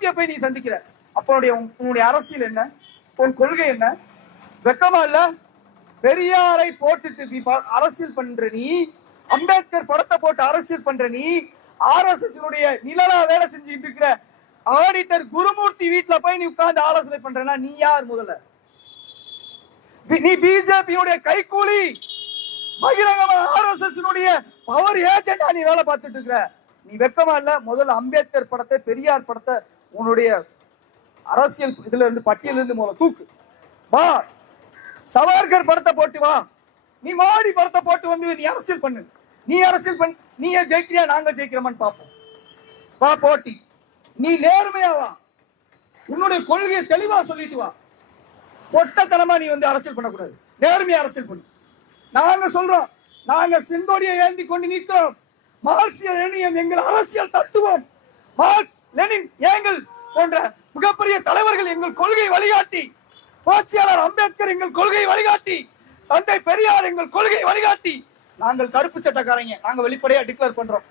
குருமூர்த்தியை போய் நீ சந்திக்கிற. அப்ப உன்னுடைய அரசியல் என்ன? உன் கொள்கை என்ன? வெக்கமா இல்ல? பெரியாரை போட்டுட்டு அரசியல் பண்ற நீ, அம்பேத்கர் படத்தை போட்டு அரசியல் பண்ற நீ, RSS நிழலா வேலை செஞ்சுட்டு இருக்கிற ஆடிட்டர் குருமூர்த்தி வீட்டுல போய் நீ உட்கார்ந்து ஆலோசனை பண்றனா நீ யார்? முதல்ல நீ பிஜேபியுடைய கைகூலி, பகிரங்கமா RSS பவர் ஏஜெண்டா நீ வேலை பார்த்துட்டு இருக்கிற. நீ வெக்கமா இல்ல? முதல்ல அம்பேத்கர் படத்தை, பெரியார் படத்தை உன்னுடைய அரசியல் இதுல இருந்து பட்டியல இருந்து முதல்ல தூக்கு. வா, சவர்கர் படத்தை போட்டு வா, நீ மாடி படத்தை போட்டு வந்து நீ அரசியல் பண்ணு. நீ அரசியல் பண்ணு. நீ ஜெயிக்கிறியா நாங்க ஜெயிக்கிறோமான்னு பாப்போம். வா போட்டி. நீ நேர்மையா வா, உன்னுடைய கொள்கையை தெளிவா சொல்லிட்டு வா. பொட்டத்தனமா நீ வந்து அரசியல் பண்ணக்கூடாது, நேர்மையா அரசியல் பண்ணு. நாங்க சொல்றோம், நாங்க செங்கோடியை ஏந்தி கொண்டு நிற்கிறோம். மார்க்சிய லெனின் எங்கள் அரசியல் தத்துவம். மார்க்ஸ், லெனின், ஏங்கல் போன்ற மிகப்பெரிய தலைவர்கள் எங்கள் கொள்கை வழிகாட்டி. புரட்சியாளர் அம்பேத்கர் எங்கள் கொள்கை வழிகாட்டி. தந்தை பெரியார் எங்கள் கொள்கை வழிகாட்டி. நாங்கள் கருப்பு சட்டக்காரங்க. நாங்க வெளிப்படையா டிக்ளேர் பண்றோம்.